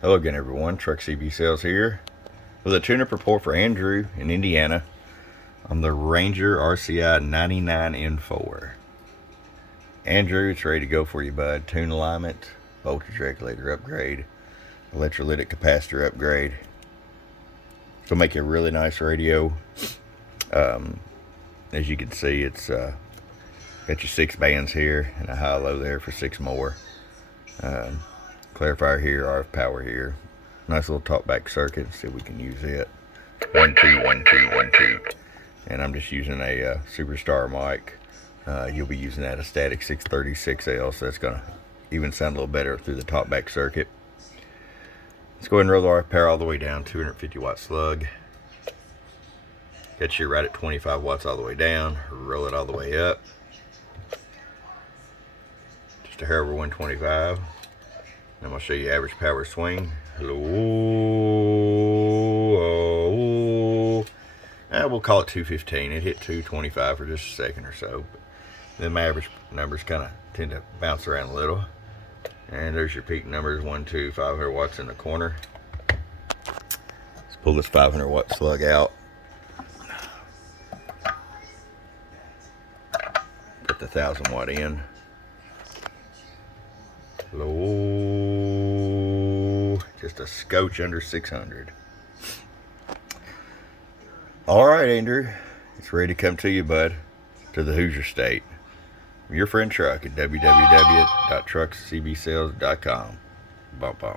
Hello again, everyone. Truck CB Sales here with a tune-up report for Andrew in Indiana on the Ranger RCI 99N4. Andrew, it's ready to go for you, bud. Tune alignment, voltage regulator upgrade, electrolytic capacitor upgrade. It's gonna make you a really nice radio. As you can see, it's got your 6 bands here and a high-low there for 6 more. Clarifier here, RF power here. Nice little talkback circuit. Let's see if we can use it. 1 2 1 2 1 2. And I'm just using a Superstar mic. You'll be using that a static 636L, so that's gonna even sound a little better through the talkback circuit. Let's go ahead and roll the RF power all the way down. 250 watt slug. Get you right at 25 watts all the way down. Roll it all the way up. Just a hair over 125. I'm going to show you average power swing. We'll call it 215. It hit 225 for just a second or so. But then my average numbers kind of tend to bounce around a little. And there's your peak numbers, 1, 2, 500 watts in the corner. Let's pull this 500 watt slug out. Put the 1000 watt in. Low, just a scotch under 600. All right, Andrew, it's ready to come to you, bud, to the Hoosier State. Your friend Truck at www.truckcbsales.com. Bump.